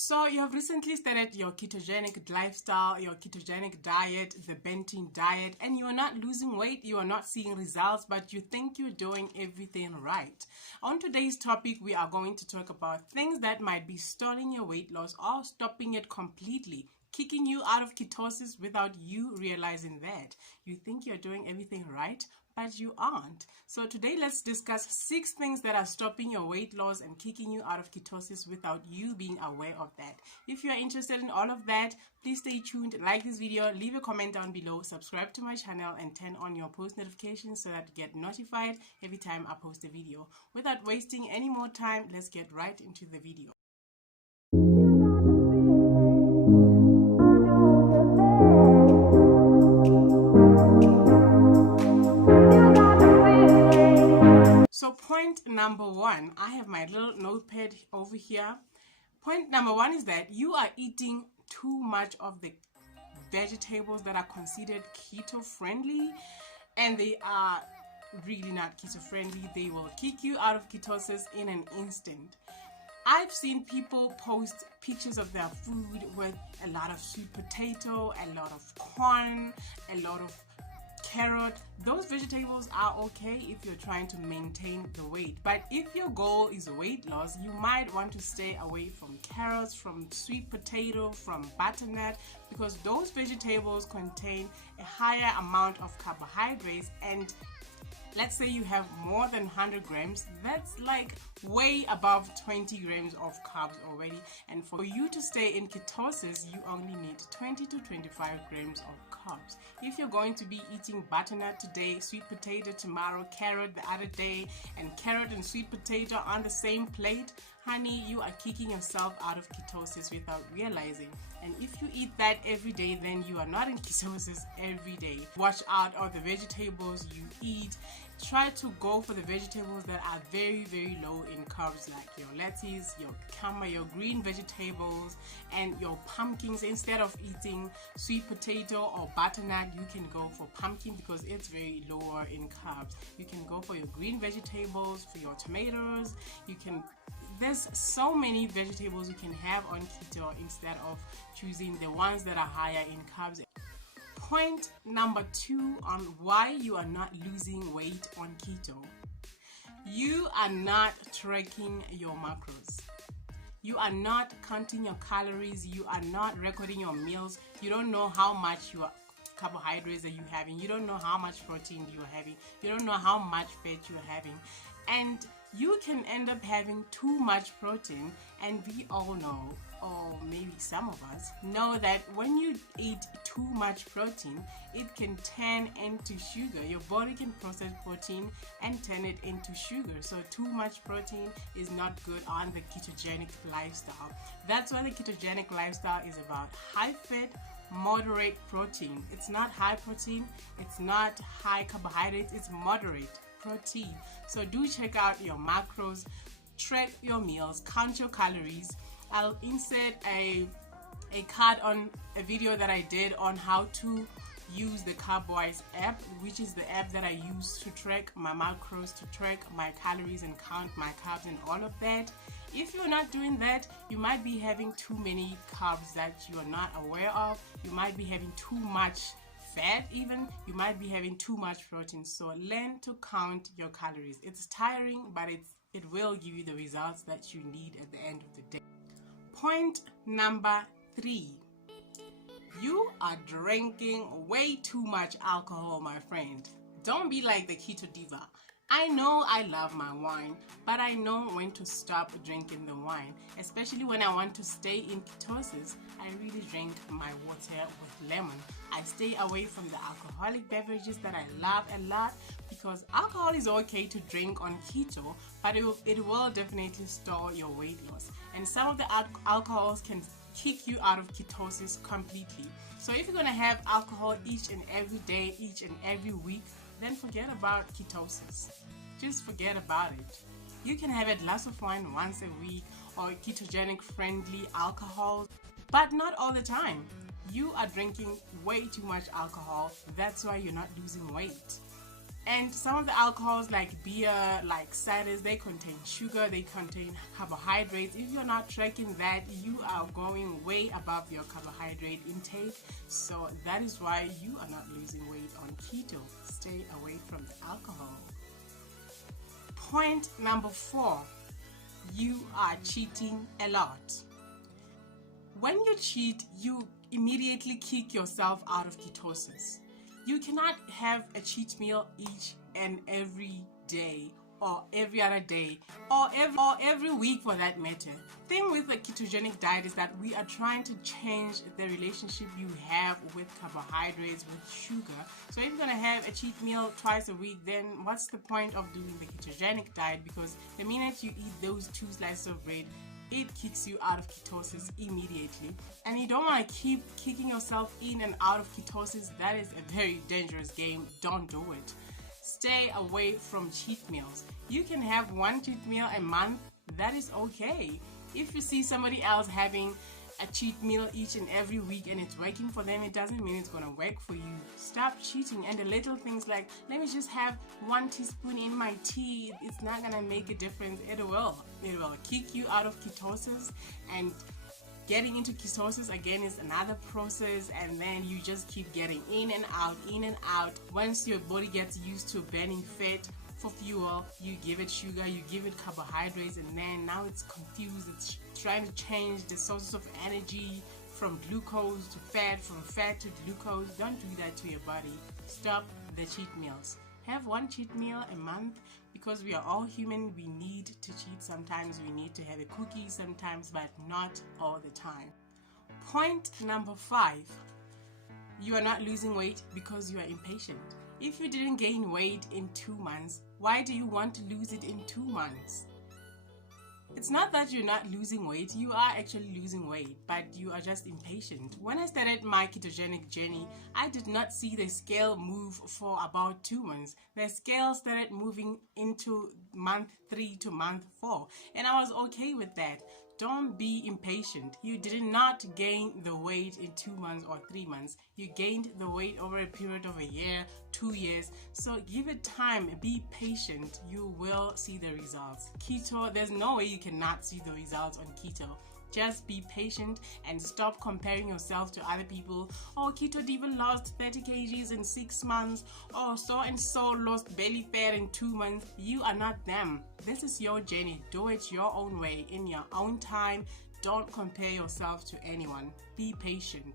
So you have recently started your ketogenic lifestyle, your ketogenic diet, the Benton diet, and you are not losing weight, you are not seeing results, but you think you're doing everything right. On today's topic, we are going to talk about things that might be stalling your weight loss or stopping it completely, kicking you out of ketosis without you realizing that. You think you're doing everything right, but you aren't. So today let's discuss 6 things that are stopping your weight loss and kicking you out of ketosis without you being aware of that. If you are interested in all of that, please stay tuned, like this video, leave a comment down below, subscribe to my channel, and turn on your post notifications so that you get notified every time I post a video. Without wasting any more time, let's get right into the video. So point number 1, I have my little notepad over here. Point number 1 is that you are eating too much of the vegetables that are considered keto friendly, and they are really not keto friendly. They will kick you out of ketosis in an instant. I've seen people post pictures of their food with a lot of sweet potato, a lot of corn, a lot of carrot. Those vegetables are okay if you're trying to maintain the weight, but if your goal is weight loss, you might want to stay away from carrots, from sweet potato, from butternut, because those vegetables contain a higher amount of carbohydrates, and let's say you have more than 100 grams, that's like way above 20 grams of carbs already. And for you to stay in ketosis, you only need 20 to 25 grams of carbs. If you're going to be eating butternut today, sweet potato tomorrow, carrot the other day, and carrot and sweet potato on the same plate, honey, you are kicking yourself out of ketosis without realizing. And if you eat that every day, then you are not in ketosis every day. Watch out of the vegetables you eat. Try to go for the vegetables that are very, very low in carbs, like your lettuce, your cucumber, your green vegetables, and your pumpkins. Instead of eating sweet potato or butternut, you can go for pumpkin because it's very lower in carbs. You can go for your green vegetables, for your tomatoes. There's so many vegetables you can have on keto instead of choosing the ones that are higher in carbs. Point number 2 on why you are not losing weight on keto. You are not tracking your macros. You are not counting your calories. You are not recording your meals. You don't know how much your carbohydrates are you having. You don't know how much protein you are having. You don't know how much fat you are having. And you can end up having too much protein, and we all know, or maybe some of us know, that when you eat too much protein, it can turn into sugar. Your body can process protein and turn it into sugar. So too much protein is not good on the ketogenic lifestyle. That's why the ketogenic lifestyle is about high fat, moderate protein. It's not high protein, it's not high carbohydrates, it's moderate protein. So do check out your macros, track your meals, count your calories. I'll insert a card on a video that I did on how to use the Carbwise app, which is the app that I use to track my macros, to track my calories and count my carbs and all of that. If you're not doing that, you might be having too many carbs that you are not aware of. You might be having too much fat, even you might be having too much protein. So learn to count your calories. It's tiring, but it will give you the results that you need at the end of the day. Point number 3, you are drinking way too much alcohol, my friend. Don't be like the keto diva. I know I love my wine, but I know when to stop drinking the wine, especially when I want to stay in ketosis. I really drink my water with lemon. I stay away from the alcoholic beverages that I love a lot, because alcohol is okay to drink on keto, but it will definitely stall your weight loss. And some of the alcohols can kick you out of ketosis completely. So if you're going to have alcohol each and every day, each and every week, then forget about ketosis. Just forget about it. You can have a glass of wine once a week or ketogenic friendly alcohol, but not all the time. You are drinking way too much alcohol. That's why you're not losing weight. And some of the alcohols like beer, like ciders, they contain sugar, they contain carbohydrates. If you're not tracking that, you are going way above your carbohydrate intake. So that is why you are not losing weight on keto. Stay away from the alcohol. Point number 4, you are cheating a lot. When you cheat, you immediately kick yourself out of ketosis. You cannot have a cheat meal each and every day, or every other day, or every week for that matter. The thing with the ketogenic diet is that we are trying to change the relationship you have with carbohydrates, with sugar. So if you're going to have a cheat meal twice a week, then what's the point of doing the ketogenic diet? Because the minute you eat those 2 slices of bread, it kicks you out of ketosis immediately, and you don't want to keep kicking yourself in and out of ketosis. That is a very dangerous game. Don't do it. Stay away from cheat meals. You can have 1 cheat meal a month. That is okay. If you see somebody else having a cheat meal each and every week and it's working for them, it doesn't mean it's going to work for you. Stop cheating. And the little things like, let me just have 1 teaspoon in my tea, it's not going to make a difference. It will kick you out of ketosis, and getting into ketosis again is another process, and then you just keep getting in and out, in and out. Once your body gets used to burning fat for fuel, you give it sugar, you give it carbohydrates, and then now it's confused. It's trying to change the sources of energy from glucose to fat, from fat to glucose. Don't do that to your body. Stop the cheat meals. Have 1 cheat meal a month, because we are all human. We need to cheat sometimes. We need to have a cookie sometimes, but not all the time. Point number 5, you are not losing weight because you are impatient. If you didn't gain weight in 2 months, why do you want to lose it in 2 months? It's not that you're not losing weight, you are actually losing weight, but you are just impatient. When I started my ketogenic journey, I did not see the scale move for about 2 months. The scale started moving into month 3 to month 4, and I was okay with that. Don't be impatient. You did not gain the weight in 2 months or 3 months. You gained the weight over a period of a year, 2 years. So give it time. Be patient. You will see the results. Keto, there's no way you cannot see the results on keto. Just be patient and stop comparing yourself to other people. Oh, Keto Diva lost 30 kgs in 6 months. Oh, so and so lost belly fat in 2 months. You are not them. This is your journey. Do it your own way, in your own time. Don't compare yourself to anyone. Be patient.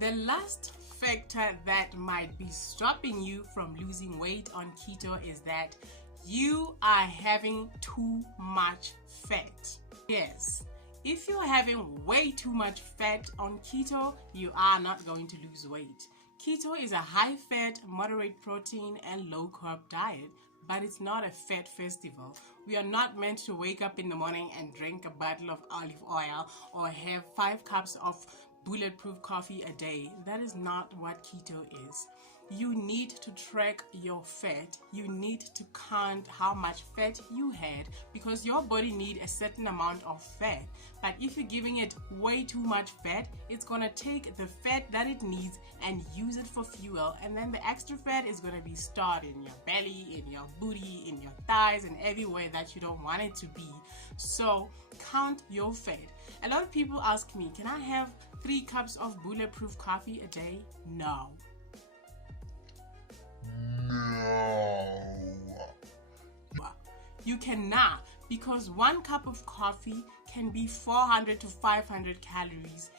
The last factor that might be stopping you from losing weight on keto is that you are having too much fat. Yes. If you're having way too much fat on keto, you are not going to lose weight. Keto is a high-fat, moderate protein, and low-carb diet, but it's not a fat festival. We are not meant to wake up in the morning and drink a bottle of olive oil or have 5 cups of bulletproof coffee a day. That is not what keto is. You need to track your fat. You need to count how much fat you had, because your body needs a certain amount of fat. But if you're giving it way too much fat, it's going to take the fat that it needs and use it for fuel, and then the extra fat is going to be stored in your belly, in your booty, in your thighs, and everywhere that you don't want it to be. So count your fat. A lot of people ask me, can I have 3 cups of bulletproof coffee a day? No. You cannot, because 1 cup of coffee can be 400 to 500 calories,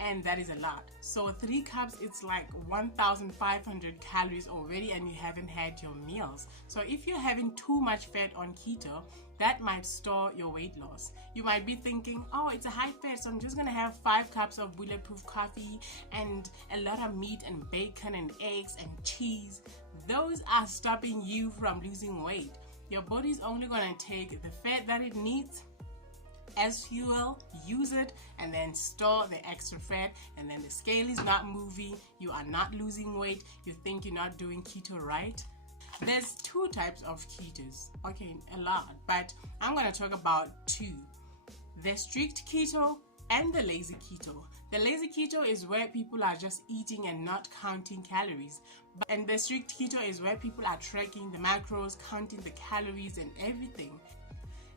and that is a lot. So 3 cups, it's like 1,500 calories already, and you haven't had your meals. So if you're having too much fat on keto, that might stall your weight loss. You might be thinking, oh, it's a high fat, so I'm just gonna have 5 cups of bulletproof coffee and a lot of meat and bacon and eggs and cheese. Those are stopping you from losing weight. Your body's only gonna take the fat that it needs as fuel, use it, and then store the extra fat, and then the scale is not moving, you are not losing weight, you think you're not doing keto right. There's 2 types of ketos. Okay, a lot, but I'm going to talk about 2. The strict keto and the lazy keto. The lazy keto is where people are just eating and not counting calories. And the strict keto is where people are tracking the macros, counting the calories and everything.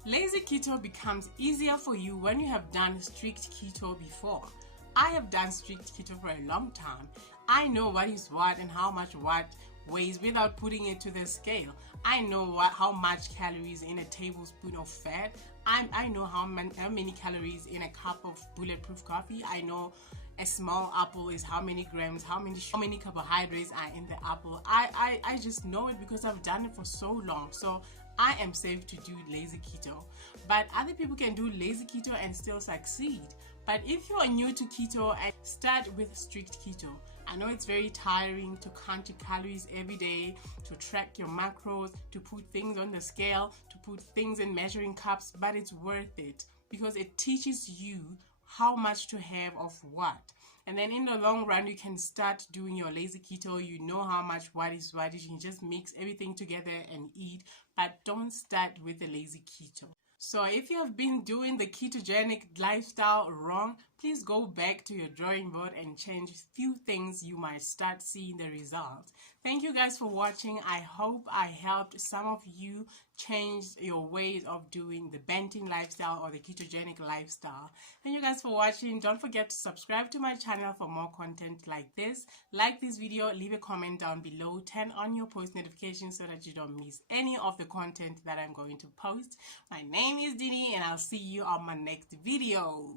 Lazy keto becomes easier for you when you have done strict keto before. I have done strict keto for a long time. I know what is what and how much what weighs without putting it to the scale. I know how much calories in a tablespoon of fat. I know how many calories in a cup of bulletproof coffee. I know a small apple is how many grams, how many carbohydrates are in the apple. I just know it because I've done it for so long. So I am safe to do lazy keto. But other people can do lazy keto and still succeed. But if you are new to keto, start with strict keto. I know it's very tiring to count your calories every day, to track your macros, to put things on the scale, to put things in measuring cups, but it's worth it because it teaches you how much to have of what. And then in the long run, you can start doing your lazy keto. You know how much what is what. You can just mix everything together and eat, but don't start with the lazy keto. So if you have been doing the ketogenic lifestyle wrong, please go back to your drawing board and change a few things. You might start seeing the results. Thank you guys for watching. I hope I helped some of you change your ways of doing the Benton lifestyle or the ketogenic lifestyle. Thank you guys for watching. Don't forget to subscribe to my channel for more content like this. Like this video, leave a comment down below, turn on your post notifications so that you don't miss any of the content that I'm going to post. My name is Dini and I'll see you on my next video.